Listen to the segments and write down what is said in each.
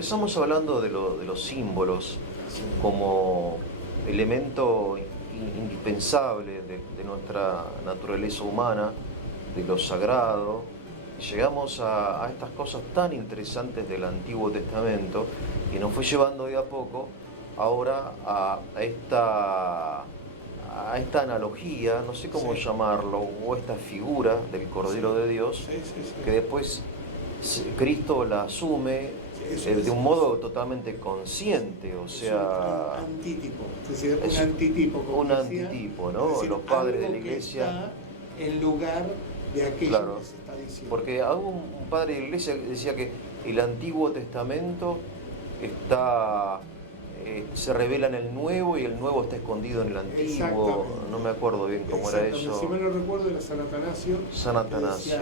empezamos hablando de los símbolos como elemento indispensable de nuestra naturaleza humana, de lo sagrado, y llegamos a estas cosas tan interesantes del Antiguo Testamento, y nos fue llevando de a poco ahora a esta analogía, no sé cómo llamarlo, o esta figura del Cordero de Dios, que después Cristo la asume de un modo totalmente consciente, o sea... Un antítipo, es decir, un antitipo, como un antitipo, ¿no? decir, los padres de la iglesia... Está en lugar de aquello claro, que se está diciendo. Porque un padre de la iglesia decía que el Antiguo Testamento está... se revela en el Nuevo y el Nuevo está escondido en el Antiguo. No me acuerdo bien cómo era eso. Si me lo recuerdo era San Atanasio. San Atanasio.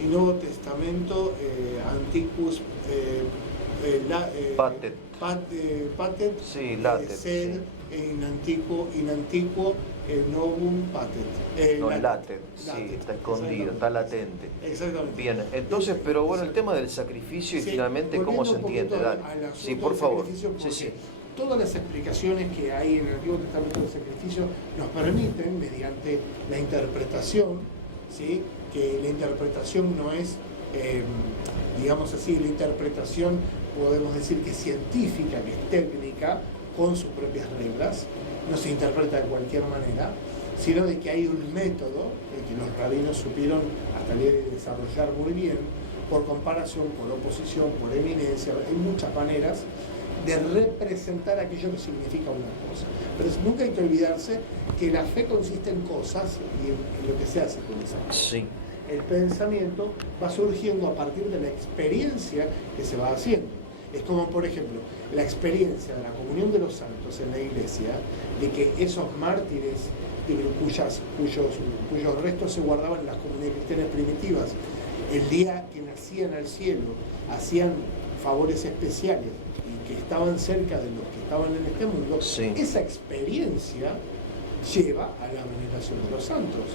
In Novo Testamento antiquus patet. Patet Sí, latet. Sed in antiquo novum patet. No, latet, sí, está escondido, está latente. Exactamente. Bien, entonces, pero bueno, el tema del sacrificio y finalmente cómo se entiende. Dale. Sí, por favor. Sí. Todas las explicaciones que hay en el Antiguo Testamento del sacrificio nos permiten, mediante la interpretación, ¿sí? Que la interpretación no es, digamos así, la interpretación podemos decir que es científica, que es técnica, con sus propias reglas, no se interpreta de cualquier manera, sino de que hay un método que los rabinos supieron hasta el día de desarrollar muy bien, por comparación, por oposición, por eminencia, hay muchas maneras de representar aquello que significa una cosa. Pero nunca hay que olvidarse que la fe consiste en cosas y en lo que se hace con esa cosa. Sí. El pensamiento va surgiendo a partir de la experiencia que se va haciendo. Es como, por ejemplo, la experiencia de la comunión de los santos en la iglesia, de que esos mártires cuyos restos se guardaban en las comunidades cristianas primitivas, el día que nacían al cielo, hacían favores especiales y que estaban cerca de los que estaban en este mundo, esa experiencia lleva a la veneración de los santos.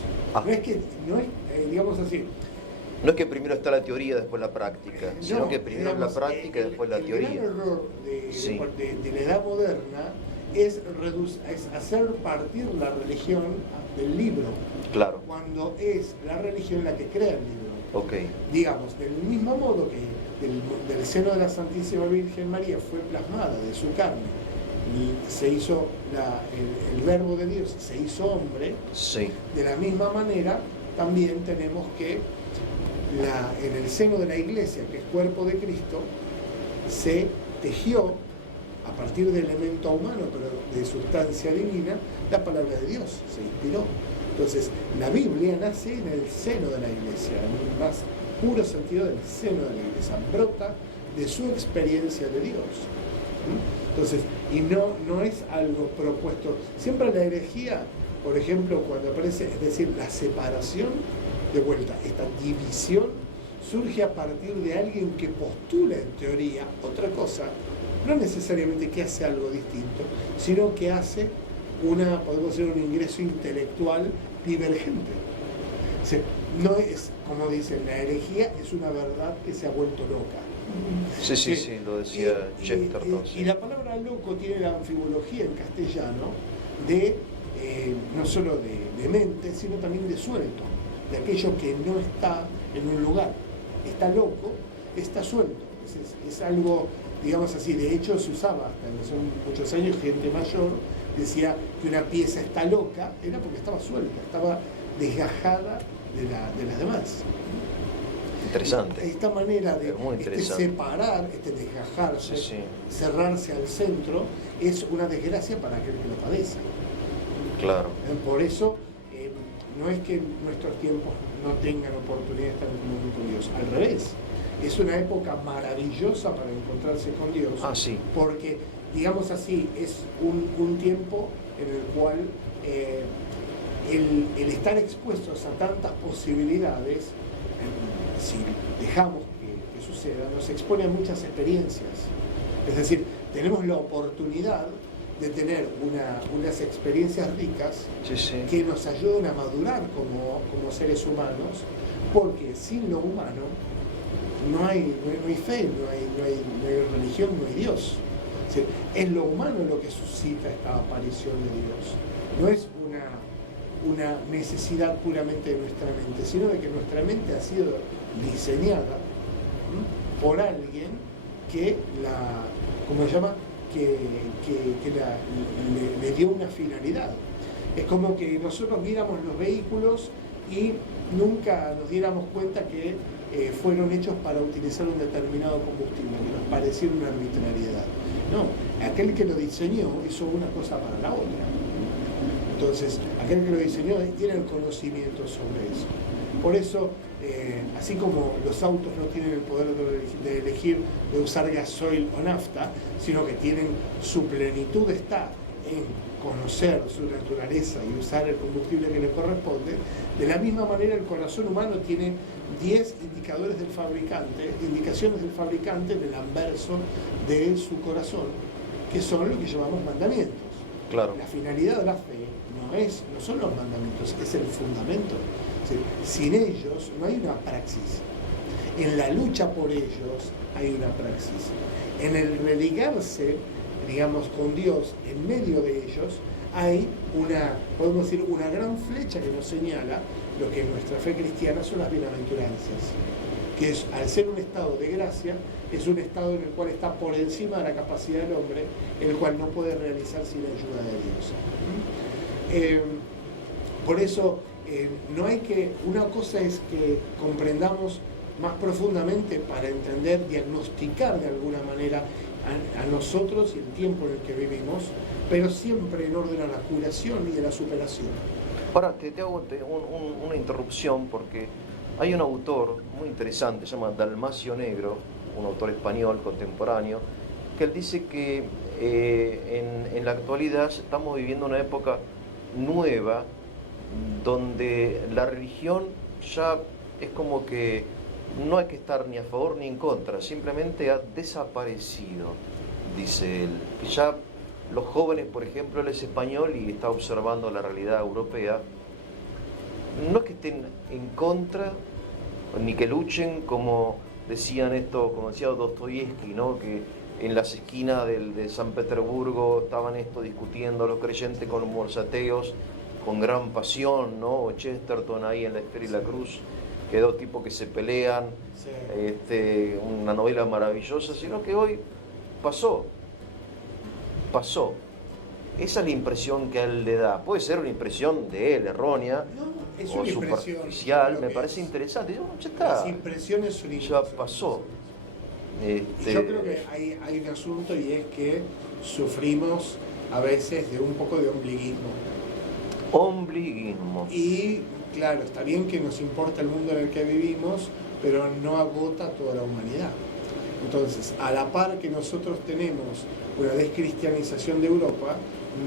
No es, digamos así, no es que primero está la teoría, después la práctica, sino que primero es la práctica y después la teoría. El gran error de la edad moderna es hacer partir la religión del libro, claro, cuando es la religión la que crea el libro. Okay. Digamos, del mismo modo que del seno de la Santísima Virgen María fue plasmada de su carne y se hizo el verbo de Dios, se hizo hombre, de la misma manera también tenemos que en el seno de la iglesia, que es cuerpo de Cristo, se tejió a partir de elemento humano, pero de sustancia divina, la palabra de Dios, se inspiró. Entonces, la Biblia nace en el seno de la iglesia, en el más puro sentido del seno de la iglesia, brota de su experiencia de Dios. Entonces, y no es algo propuesto. Siempre la herejía, por ejemplo, cuando aparece, es decir, la separación, de vuelta, esta división surge a partir de alguien que postula en teoría otra cosa, no necesariamente que hace algo distinto, sino que hace podemos decir, un ingreso intelectual divergente. O sea, no es, como dicen, la herejía es una verdad que se ha vuelto loca. Sí, lo decía Chesterton. Y la palabra loco tiene la anfibología en castellano de no solo de mente, sino también de suelto, de aquello que no está en un lugar. Está loco, está suelto. Es algo, digamos así, de hecho se usaba hasta hace muchos años, gente mayor decía que una pieza está loca, era porque estaba suelta, estaba desgajada de las demás. Interesante. Esta manera de separar, desgajarse, cerrarse al centro, es una desgracia para aquel que lo padece. Claro. Por eso, no es que nuestros tiempos no tengan oportunidad de estar en comunión con Dios, al revés. Es una época maravillosa para encontrarse con Dios, porque, digamos así, es un tiempo en el cual el estar expuestos a tantas posibilidades, si dejamos que suceda, nos expone a muchas experiencias. Es decir, tenemos la oportunidad de tener unas experiencias ricas que nos ayuden a madurar como seres humanos, porque sin lo humano no hay fe, no hay religión, no hay Dios. Es lo humano lo que suscita esta aparición de Dios. No es una necesidad puramente de nuestra mente, sino de que nuestra mente ha sido diseñada por alguien que le dio una finalidad. Es como que nosotros viéramos los vehículos y nunca nos diéramos cuenta que fueron hechos para utilizar un determinado combustible, que nos pareciera una arbitrariedad. No, aquel que lo diseñó hizo una cosa para la otra. Entonces, aquel que lo diseñó tiene el conocimiento sobre eso. Por eso, así como los autos no tienen el poder de elegir de usar gasoil o nafta, sino que tienen su plenitud está en conocer su naturaleza y usar el combustible que le corresponde, de la misma manera el corazón humano tiene 10 indicaciones del fabricante en el anverso de su corazón, que son lo que llamamos mandamientos. Claro. La finalidad de la fe no son los mandamientos, es el fundamento. Sin ellos no hay una praxis. En la lucha por ellos hay una praxis. En el religarse, digamos, con Dios en medio de ellos, hay podemos decir, una gran flecha que nos señala lo que en nuestra fe cristiana son las bienaventuranzas, que es, al ser un estado de gracia, es un estado en el cual está por encima de la capacidad del hombre, el cual no puede realizar sin la ayuda de Dios. Por eso, una cosa es que comprendamos más profundamente para entender, diagnosticar de alguna manera a nosotros y el tiempo en el que vivimos, pero siempre en orden a la curación y a la superación. Ahora, te hago una interrupción porque hay un autor muy interesante, se llama Dalmacio Negro, un autor español contemporáneo, que él dice que en la actualidad estamos viviendo una época nueva donde la religión ya es como que no hay que estar ni a favor ni en contra, simplemente ha desaparecido, dice él. Que ya los jóvenes, por ejemplo, él es español y está observando la realidad europea, no es que estén en contra ni que luchen como decía Dostoyevsky, ¿no? Que en las esquinas de San Petersburgo estaban discutiendo los creyentes con los ateos con gran pasión, ¿no? O Chesterton ahí en La Esfera y la Cruz, que dos tipos que se pelean, sí. Una novela maravillosa, sino que hoy pasó. Esa es la impresión que a él le da. Puede ser una impresión de él, errónea, o superficial, me parece interesante. Ya está. Las impresiones son ya pasó. Yo creo que hay un asunto, y es que sufrimos a veces de un poco de ombliguismo. Y claro, está bien que nos importa el mundo en el que vivimos, pero no agota toda la humanidad. Entonces, a la par que nosotros tenemos una descristianización de Europa,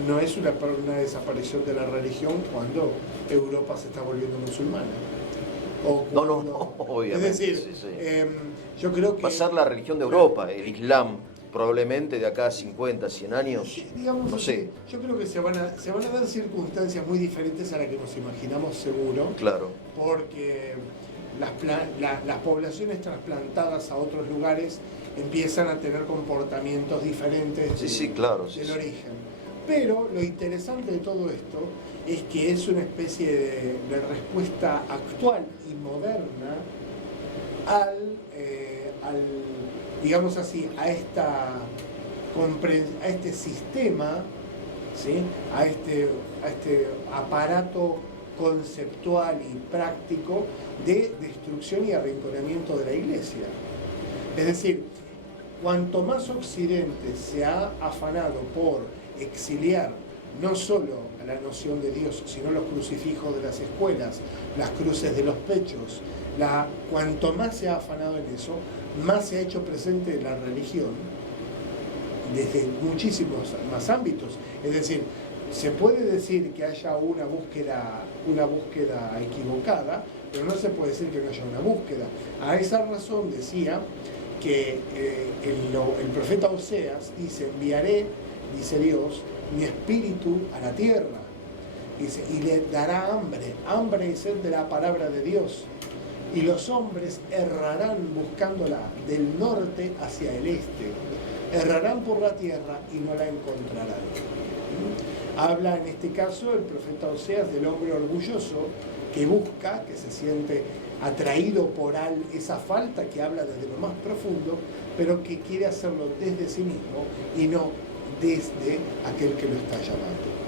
no es una desaparición de la religión cuando Europa se está volviendo musulmana. No, obviamente. Es decir, sí. Yo creo que... Va a ser la religión de Europa, el Islam, probablemente de acá a 50, 100 años, digamos, no sé. Yo creo que se van a dar circunstancias muy diferentes a las que nos imaginamos, seguro. Claro. Porque las poblaciones trasplantadas a otros lugares empiezan a tener comportamientos diferentes del origen. Pero lo interesante de todo esto es que es una especie de respuesta actual y moderna digamos así, a este sistema, ¿sí? a este aparato conceptual y práctico de destrucción y arrinconamiento de la Iglesia. Es decir, cuanto más Occidente se ha afanado por exiliar no solo a la noción de Dios, sino los crucifijos de las escuelas, las cruces de los pechos, cuanto más se ha afanado en eso, más se ha hecho presente la religión desde muchísimos más ámbitos. Es decir, se puede decir que haya una búsqueda equivocada, pero no se puede decir que no haya una búsqueda. A esa razón decía que el profeta Oseas dice: enviaré, dice Dios, mi espíritu a la tierra, dice, y le dará hambre y sed de la palabra de Dios. y los hombres errarán buscándola del norte hacia el este. Errarán por la tierra y no la encontrarán. Habla en este caso el profeta Oseas del hombre orgulloso que busca, que se siente atraído por esa falta que habla desde lo más profundo, pero que quiere hacerlo desde sí mismo y no desde aquel que lo está llamando.